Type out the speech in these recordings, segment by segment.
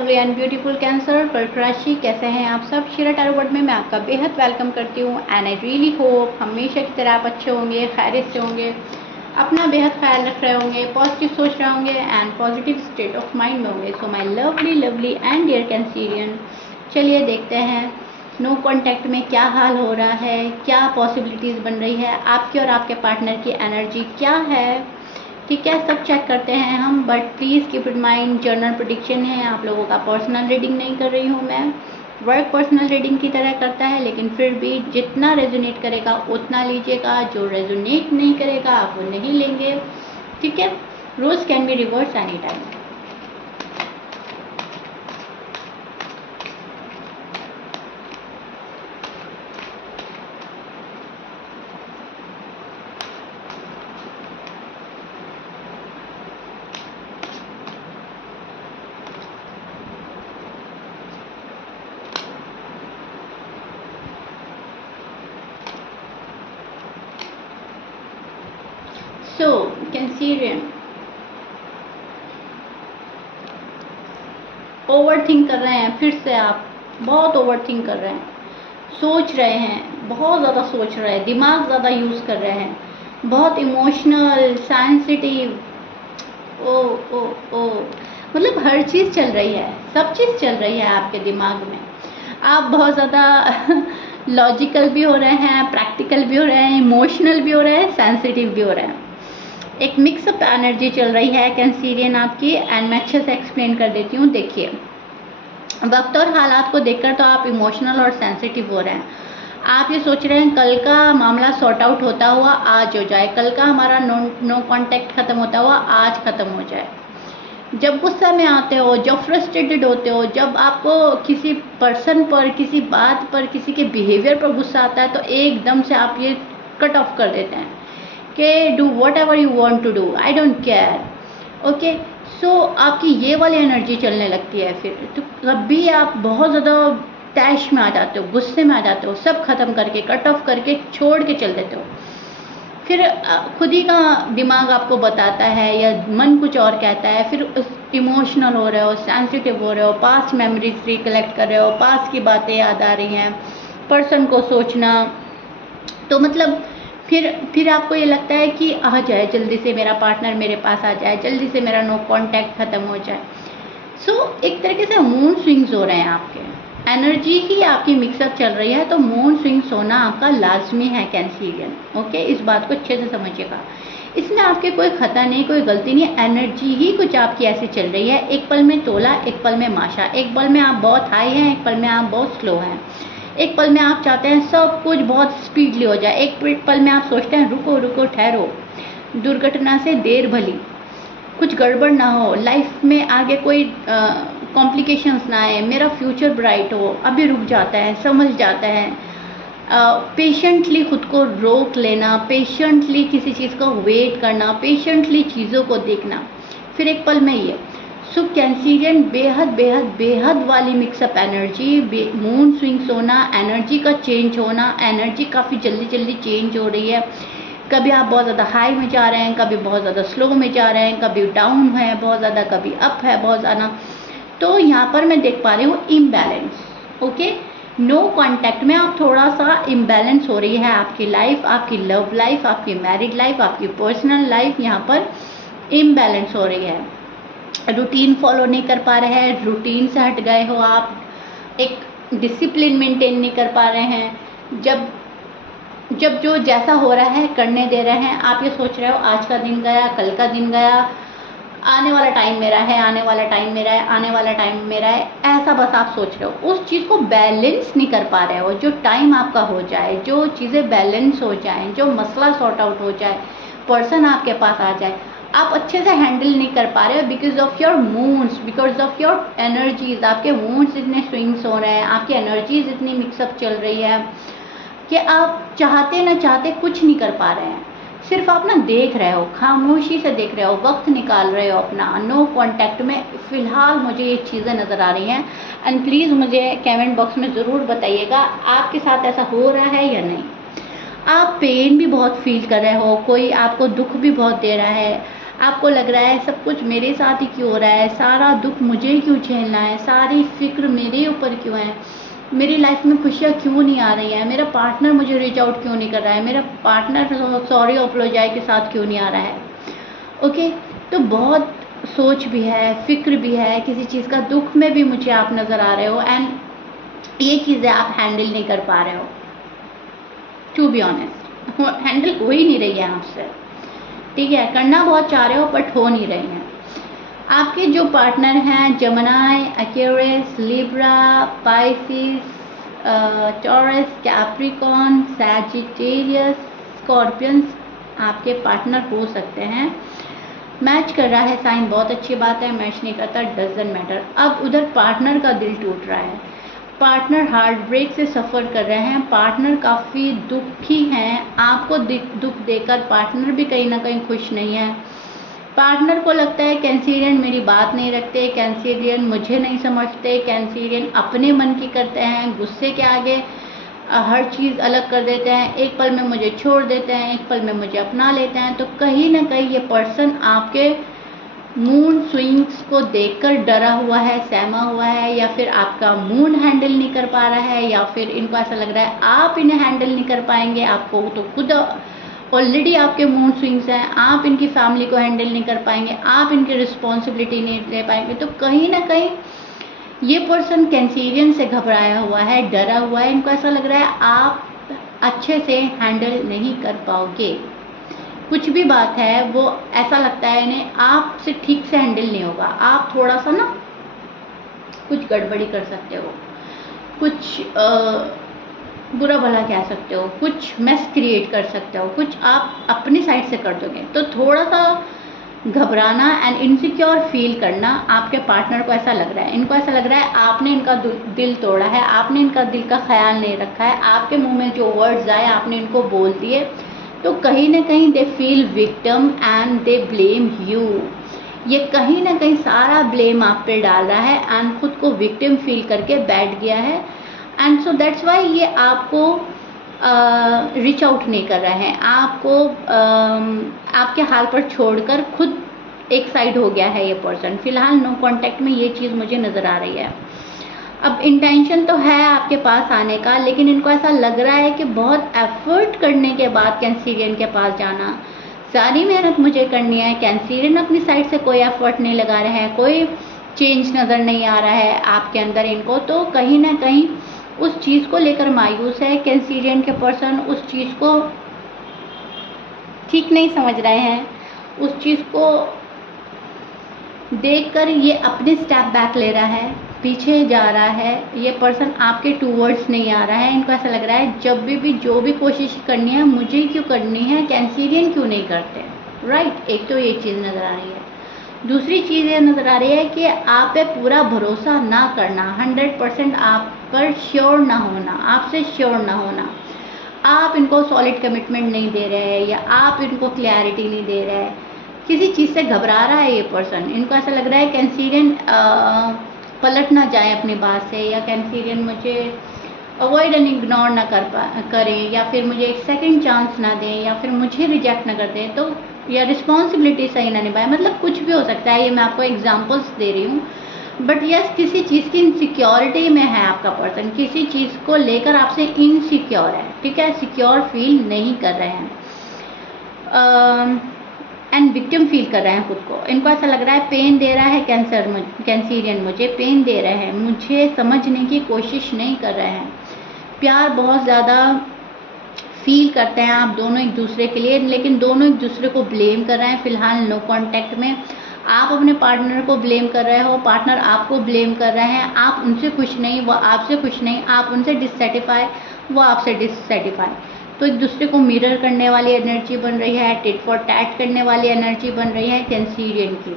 Lovely and beautiful cancer कर्क राशि, कैसे हैं आप सब। शीरा टैरो वर्ड में मैं आपका बेहद वेलकम करती हूँ एंड आई रियली होप हमेशा की तरह आप अच्छे होंगे, खैरियत से होंगे, अपना बेहद ख्याल रख रहे होंगे, पॉजिटिव सोच रहे होंगे and positive state of mind में होंगे। So my lovely and dear cancerian, चलिए देखते हैं नो कॉन्टैक्ट में क्या हाल हो रहा है, क्या पॉसिबिलिटीज़ बन रही है, आपके और आपके पार्टनर की एनर्जी क्या है। ठीक है, सब चेक करते हैं हम, but please keep in mind journal prediction है, आप लोगों का पर्सनल रीडिंग नहीं कर रही हूँ मैं। वर्क पर्सनल रीडिंग की तरह करता है, लेकिन फिर भी जितना रेजोनेट करेगा उतना लीजिएगा, जो रेजोनेट नहीं करेगा आप वो नहीं लेंगे। ठीक है, rose can be reverse any time. So cancerian, over think कर रहे हैं, फिर से आप बहुत ओवर थिंक कर रहे हैं, सोच रहे हैं, बहुत ज़्यादा सोच रहे हैं, दिमाग ज़्यादा यूज़ कर रहे हैं, बहुत इमोशनल सेंसिटिव, ओ ओ ओ मतलब हर चीज़ चल रही है, सब चीज़ चल रही है आपके दिमाग में। आप बहुत ज़्यादा लॉजिकल भी हो रहे हैं, प्रैक्टिकल भी हो रहे हैं, इमोशनल भी हो रहे हैं, सेंसिटिव भी हो रहे हैं। एक मिक्सअप एनर्जी चल रही है कैंसरियन आपकी, एंड मैं अच्छे से एक्सप्लेन कर देती हूँ। देखिए, वक्त और हालात को देखकर तो आप इमोशनल और सेंसिटिव हो रहे हैं। आप ये सोच रहे हैं कल का मामला सॉर्ट आउट होता हुआ आज हो जाए, कल का हमारा नो कांटेक्ट ख़त्म होता हुआ आज ख़त्म हो जाए। जब गुस्सा में आते हो, जब फ्रस्ट्रेटेड होते हो, जब आपको किसी पर्सन पर, किसी बात पर, किसी के बिहेवियर पर गुस्सा आता है, तो एकदम से आप ये कट ऑफ कर देते हैं कि do whatever you want to do, I don't care. Okay, so आपकी ये वाली एनर्जी चलने लगती है। फिर तो कभी आप बहुत ज़्यादा तैश में आ जाते हो, गुस्से में आ जाते हो, सब ख़त्म करके, कट ऑफ करके, छोड़ के चल देते हो। फिर खुद ही का दिमाग आपको बताता है या मन कुछ और कहता है, फिर इमोशनल हो रहे हो, सेंसिटिव हो रहे हो, पास्ट मेमोरीज रिकलेक्ट कर रहे हो, पास्ट की बातें याद आ रही हैं, पर्सन को सोचना, तो मतलब फिर आपको ये लगता है कि आ जाए जल्दी से मेरा पार्टनर मेरे पास आ जाए, जल्दी से मेरा नो कांटेक्ट ख़त्म हो जाए। सो एक तरीके से मूड स्विंग्स हो रहे हैं आपके, एनर्जी ही आपकी मिक्सअप चल रही है, तो मूड स्विंग्स होना आपका लाजमी है कैंसरियन। ओके, इस बात को अच्छे से समझिएगा, इसमें आपके कोई खता नहीं, कोई गलती नहीं, एनर्जी ही कुछ आपकी ऐसी चल रही है। एक पल में तोला, एक पल में माशा, एक पल में आप बहुत हाई हैं, एक पल में आप बहुत स्लो हैं, एक पल में आप चाहते हैं सब कुछ बहुत स्पीडली हो जाए, एक पल में आप सोचते हैं रुको रुको ठहरो, दुर्घटना से देर भली, कुछ गड़बड़ ना हो, लाइफ में आगे कोई कॉम्प्लिकेशंस ना आए, मेरा फ्यूचर ब्राइट हो, अभी रुक जाता है, समझ जाता है। पेशेंटली खुद को रोक लेना, पेशेंटली किसी चीज़ का वेट करना, पेशेंटली चीज़ों को देखना, फिर एक पल में ये। सो कैंसरियन, बेहद बेहद बेहद वाली मिक्सअप एनर्जी, मूड स्विंग्स होना, एनर्जी का चेंज होना, एनर्जी काफ़ी जल्दी जल्दी चेंज हो रही है। कभी आप बहुत ज़्यादा हाई में जा रहे हैं, कभी बहुत ज़्यादा स्लो में जा रहे हैं, कभी डाउन है बहुत ज़्यादा, कभी अप है बहुत ज़्यादा। तो यहाँ पर मैं देख पा रही हूँ इम्बैलेंस। ओके, नो कांटेक्ट में आप थोड़ा सा इम्बैलेंस हो रही है आपकी लाइफ, आपकी लव लाइफ, आपकी मैरिड लाइफ, आपकी पर्सनल लाइफ, यहाँ पर इम्बैलेंस हो रही है। रूटीन फॉलो नहीं कर पा रहे हैं, रूटीन से हट गए हो आप, एक डिसिप्लिन मेंटेन नहीं कर पा रहे हैं। जब जो जैसा हो रहा है करने दे रहे हैं, आप ये सोच रहे हो आज का दिन गया, कल का दिन गया, आने वाला टाइम मेरा है, आने वाला टाइम मेरा है, आने वाला टाइम मेरा है, ऐसा बस आप सोच रहे हो, उस चीज़ को बैलेंस नहीं कर पा रहे हो। जो टाइम आपका हो जाए, जो चीज़ें बैलेंस हो जाएं, जो मसला सॉर्ट आउट हो जाए, पर्सन आपके पास आ जाए, आप अच्छे से हैंडल नहीं कर पा रहे हो because of your moods, because of your energies. आपके मूड्स इतने स्विंग्स हो रहे हैं, आपकी एनर्जीज इतनी मिक्सअप चल रही है कि आप चाहते ना चाहते कुछ नहीं कर पा रहे हैं। सिर्फ आप ना देख रहे हो, खामोशी से देख रहे हो, वक्त निकाल रहे हो अपना। नो कांटेक्ट में फ़िलहाल मुझे ये चीज़ें नज़र आ रही हैं, एंड प्लीज़ मुझे कमेंट बॉक्स में ज़रूर बताइएगा आपके साथ ऐसा हो रहा है या नहीं। आप पेन भी बहुत फील कर रहे हो, कोई आपको दुख भी बहुत दे रहा है, आपको लग रहा है सब कुछ मेरे साथ ही क्यों हो रहा है, सारा दुख मुझे क्यों झेलना है, सारी फिक्र मेरे ऊपर क्यों है, मेरी लाइफ में खुशियाँ क्यों नहीं आ रही है, मेरा पार्टनर मुझे रीच आउट क्यों नहीं कर रहा है, मेरा पार्टनर सॉरी अपोलोजाइज के साथ क्यों नहीं आ रहा है। ओके, तो बहुत सोच भी है, फिक्र भी है, किसी चीज़ का दुख में भी मुझे आप नज़र आ रहे हो, एंड ये चीज़ें आप हैंडल नहीं कर पा रहे हो। टू बी ऑनेस्ट, हैंडल हो ही नहीं रही है आपसे, ठीक है, करना बहुत चाह रहे हो बट हो नहीं रही हैं। आपके जो पार्टनर हैं Gemini, Aquarius, Libra, Pisces, Taurus, Capricorn, Sagittarius, Scorpions आपके पार्टनर हो सकते हैं। मैच कर रहा है साइन, बहुत अच्छी बात है, मैच नहीं करता डजंट मैटर। अब उधर पार्टनर का दिल टूट रहा है, पार्टनर हार्ट ब्रेक से सफ़र कर रहे हैं, पार्टनर काफ़ी दुखी हैं, आपको दुख देकर पार्टनर भी कहीं ना कहीं खुश नहीं है। पार्टनर को लगता है कैंसीरियन मेरी बात नहीं रखते, कैंसीरियन मुझे नहीं समझते, कैंसीरियन अपने मन की करते हैं, गुस्से के आगे हर चीज़ अलग कर देते हैं, एक पल में मुझे छोड़ देते हैं, एक पल में मुझे अपना लेते हैं। तो कहीं ना कहीं ये पर्सन आपके मूड स्विंग्स को देखकर डरा हुआ है, सहमा हुआ है, या फिर आपका मूड हैंडल नहीं कर पा रहा है, या फिर इनको ऐसा लग रहा है आप इन्हें हैंडल नहीं कर पाएंगे, आपको तो खुद ऑलरेडी आपके मूड स्विंग्स हैं, आप इनकी फैमिली को हैंडल नहीं कर पाएंगे, आप इनकी रिस्पॉन्सिबिलिटी नहीं ले पाएंगे। तो कहीं ना कहीं ये पर्सन कैंसीरियन से घबराया हुआ है, डरा हुआ है, इनको ऐसा लग रहा है आप अच्छे से हैंडल नहीं कर पाओगे, कुछ भी बात है वो ऐसा लगता है इन्हें आपसे ठीक से हैंडल नहीं होगा, आप थोड़ा सा ना कुछ गड़बड़ी कर सकते हो, कुछ बुरा भला कह सकते हो, कुछ मेस क्रिएट कर सकते हो, कुछ आप अपनी साइड से कर दोगे। तो थोड़ा सा घबराना एंड इनसिक्योर फील करना आपके पार्टनर को ऐसा लग रहा है, इनको ऐसा लग रहा है आपने इनका दिल तोड़ा है, आपने इनका दिल का ख्याल नहीं रखा है, आपके मुंह में जो वर्ड्स आए आपने इनको बोल दिए। तो कहीं ना कहीं they feel victim and they blame you, ये कहीं ना कहीं सारा ब्लेम आप पे डाल रहा है एंड खुद को विक्टिम फील करके बैठ गया है, एंड सो दैट्स वाई ये आपको रीच आउट नहीं कर रहे हैं, आपको आपके हाल पर छोड़कर खुद एक साइड हो गया है ये पर्सन। फिलहाल नो कांटेक्ट में ये चीज़ मुझे नज़र आ रही है। अब इंटेंशन तो है आपके पास आने का, लेकिन इनको ऐसा लग रहा है कि बहुत एफर्ट करने के बाद कैंसीरियन के पास जाना, सारी मेहनत मुझे करनी है, कैंसीरियन अपनी साइड से कोई एफर्ट नहीं लगा रहे हैं, कोई चेंज नज़र नहीं आ रहा है आपके अंदर इनको। तो कहीं ना कहीं उस चीज़ को लेकर मायूस है कैंसीरियन के पर्सन, उस चीज़ को ठीक नहीं समझ रहे हैं, उस चीज़ को देखकर ये अपने स्टेप बैक ले रहा है, पीछे जा रहा है, ये पर्सन आपके टूवर्ड्स नहीं आ रहा है। इनको ऐसा लग रहा है जब भी जो भी कोशिश करनी है मुझे क्यों करनी है, कैंसीरियन क्यों नहीं करते, राइट। एक तो ये चीज़ नज़र आ रही है। दूसरी चीज़ ये नज़र आ रही है कि आप पे पूरा भरोसा ना करना, 100% आप पर श्योर ना होना, आपसे श्योर ना होना, आप इनको सॉलिड कमिटमेंट नहीं दे रहे हैं, या आप इनको क्लैरिटी नहीं दे रहे हैं, किसी चीज़ से घबरा रहा है ये पर्सन। इनको ऐसा लग रहा है कैंसीरियन पलट ना जाए अपनी बात से, या कैंसीरियन मुझे अवॉइड एंड इग्नोर ना करें, या फिर मुझे एक सेकंड चांस ना दें, या फिर मुझे रिजेक्ट ना कर दें, तो या रिस्पॉन्सिबिलिटी सही ना निभाए, मतलब कुछ भी हो सकता है, ये मैं आपको एग्जांपल्स दे रही हूँ। बट यस, किसी चीज़ की इनसिक्योरिटी में है आपका पर्सन, किसी चीज़ को लेकर आपसे इनसिक्योर है, ठीक है, सिक्योर फील नहीं कर रहे हैं एंड विक्टिम फील कर रहे हैं खुद को। इनको ऐसा लग रहा है पेन दे रहा है कैंसीरियन, मुझे पेन दे रहे हैं, मुझे समझने की कोशिश नहीं कर रहे हैं। प्यार बहुत ज़्यादा फील करते हैं आप दोनों एक दूसरे के लिए, लेकिन दोनों एक दूसरे को ब्लेम कर रहे हैं। फिलहाल नो कांटेक्ट में आप अपने पार्टनर को ब्लेम कर रहे हो, पार्टनर आपको ब्लेम कर रहे हैं, आप उनसे खुश नहीं, वो आपसे खुश नहीं, आप उनसे डिससेटिफाई, वो आपसे डिससेटिफाई। तो एक दूसरे को मिरर करने वाली एनर्जी बन रही है, टिट फॉर टैट करने वाली एनर्जी बन रही है कैंसीरियन की,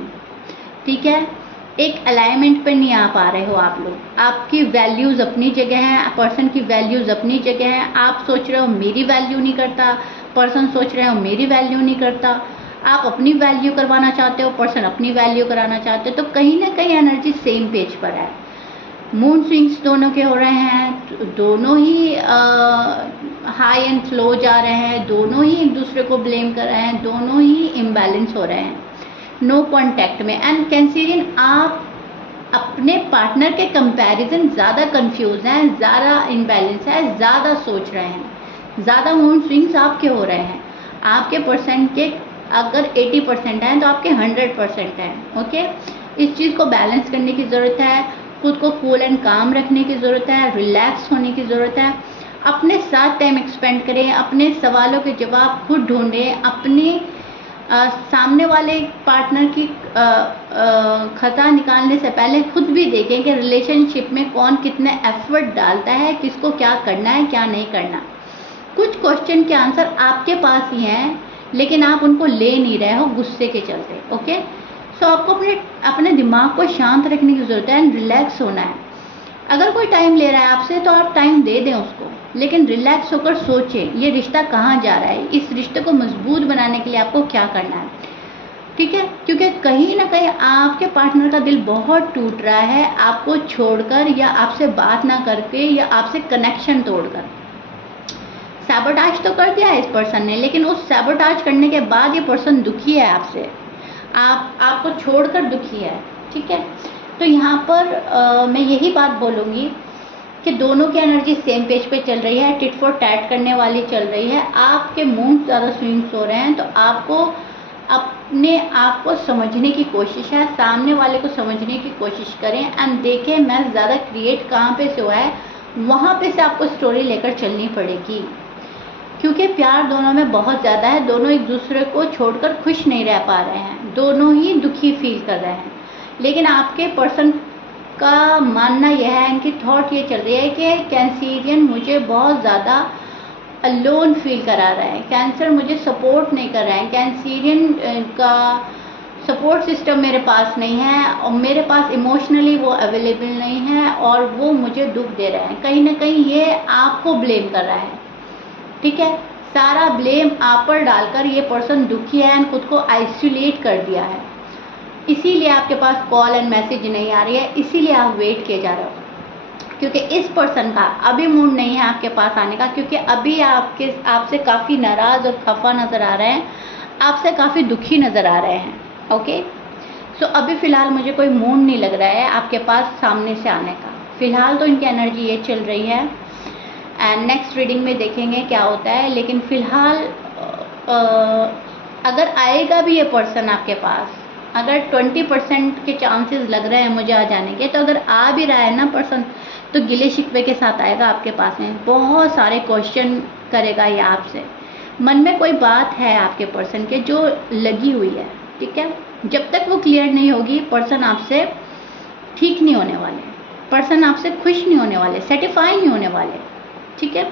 ठीक है। एक अलाइनमेंट पे नहीं आ पा रहे हो आप लोग, आपकी वैल्यूज़ अपनी जगह हैं, पर्सन की वैल्यूज़ अपनी जगह हैं। आप सोच रहे हो मेरी वैल्यू नहीं करता, पर्सन सोच रहे हो मेरी वैल्यू नहीं करता, आप अपनी वैल्यू करवाना चाहते हो, पर्सन अपनी वैल्यू कराना चाहते हो। तो कहीं ना कहीं एनर्जी सेम पेज पर है, मूड स्विंग्स दोनों के हो रहे हैं, दोनों ही हाई एंड लो जा रहे हैं, दोनों ही एक दूसरे को ब्लेम कर रहे हैं, दोनों ही इम्बैलेंस हो रहे हैं। नो कांटेक्ट में। एंड कैंसेरियन आप अपने पार्टनर के कंपैरिजन ज़्यादा कंफ्यूज हैं, ज़्यादा इनबैलेंस है, ज़्यादा सोच रहे हैं, ज़्यादा मूड स्विंग्स आपके हो रहे हैं। आपके परसेंट के अगर 80% हैं तो आपके 100% हैं। ओके, इस चीज़ को बैलेंस करने की ज़रूरत है, खुद को कूल एंड काम रखने की ज़रूरत है, रिलैक्स होने की ज़रूरत है। अपने साथ टाइम एक्सपेंड करें, अपने सवालों के जवाब खुद ढूंढें, अपने सामने वाले पार्टनर की खता निकालने से पहले खुद भी देखें कि रिलेशनशिप में कौन कितने एफर्ट डालता है, किसको क्या करना है क्या नहीं करना। कुछ क्वेश्चन के आंसर आपके पास ही हैं लेकिन आप उनको ले नहीं रहे हो गुस्से के चलते। ओके, सो आपको अपने दिमाग को शांत रखने की ज़रूरत है एंड रिलैक्स होना है। अगर कोई टाइम ले रहा है आपसे तो आप टाइम दे दें उसको, लेकिन रिलैक्स होकर सोचें ये रिश्ता कहाँ जा रहा है, इस रिश्ते को मजबूत बनाने के लिए आपको क्या करना है। ठीक है, क्योंकि कहीं ना कहीं आपके पार्टनर का दिल बहुत टूट रहा है आपको छोड़कर, या आपसे बात ना करके, या आपसे कनेक्शन तोड़कर। सैबोटाज तो कर दिया है इस पर्सन ने, लेकिन उस सैबोटाज करने के बाद ये पर्सन दुखी है आपसे, आपको छोड़कर दुखी है। ठीक है, तो यहाँ पर मैं यही बात बोलूँगी कि दोनों की एनर्जी सेम पेज पे चल रही है, टिट फॉर टैट करने वाली चल रही है। आपके मूड ज़्यादा स्विंग्स हो रहे हैं, तो आपको अपने आप को समझने की कोशिश है, सामने वाले को समझने की कोशिश करें एंड देखें मैं ज़्यादा क्रिएट कहाँ पे से हुआ है, वहाँ पे से आपको स्टोरी लेकर चलनी पड़ेगी। क्योंकि प्यार दोनों में बहुत ज़्यादा है, दोनों एक दूसरे को छोड़कर खुश नहीं रह पा रहे हैं, दोनों ही दुखी फील कर रहे हैं। लेकिन आपके पर्सन का मानना यह है, इनकी थॉट ये चल रही है कि कैंसेरियन मुझे बहुत ज़्यादा अलोन फील करा रहा है, कैंसर मुझे सपोर्ट नहीं कर रहा है, कैंसेरियन का सपोर्ट सिस्टम मेरे पास नहीं है और मेरे पास इमोशनली वो अवेलेबल नहीं है और वो मुझे दुख दे रहे हैं। कहीं ना कहीं ये आपको ब्लेम कर रहा है। ठीक है, सारा ब्लेम आप पर डालकर ये पर्सन दुखी है एंड खुद को आइसोलेट कर दिया है। इसीलिए आपके पास कॉल एंड मैसेज नहीं आ रही है, इसीलिए आप वेट किए जा रहे हो, क्योंकि इस पर्सन का अभी मूड नहीं है आपके पास आने का, क्योंकि अभी आपसे काफ़ी नाराज़ और खफा नज़र आ रहे हैं, आपसे काफ़ी दुखी नज़र आ रहे हैं। ओके, सो अभी फ़िलहाल मुझे कोई मूड नहीं लग रहा है आपके पास सामने से आने का। फ़िलहाल तो इनकी एनर्जी ये चल रही है एंड नेक्स्ट रीडिंग में देखेंगे क्या होता है। लेकिन फ़िलहाल अगर आएगा भी ये पर्सन आपके पास, अगर 20% के चांसेस लग रहे हैं मुझे आ जाने के, तो अगर आ भी रहा है ना पर्सन, तो गिले शिकवे के साथ आएगा आपके पास में, बहुत सारे क्वेश्चन करेगा ये आपसे। मन में कोई बात है आपके पर्सन के जो लगी हुई है। ठीक है, जब तक वो क्लियर नहीं होगी पर्सन आपसे ठीक नहीं होने वाले, पर्सन आपसे खुश नहीं होने वाले, सेटिस्फाई नहीं होने वाले। ठीक है,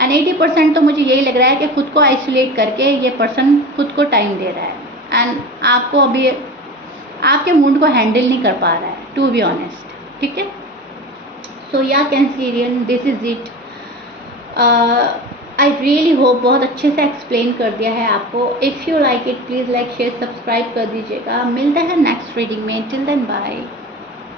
एंड 80% तो मुझे यही लग रहा है कि खुद को आइसोलेट करके ये पर्सन खुद को टाइम दे रहा है एंड आपको अभी आपके मूड को हैंडल नहीं कर पा रहा है, टू बी ऑनेस्ट। ठीक है, सो या Cancerian, this is it. I really hope बहुत अच्छे से एक्सप्लेन कर दिया है आपको। If you like it please like share subscribe कर दीजिएगा। मिलते हैं नेक्स्ट रीडिंग में, टिल देन बाय।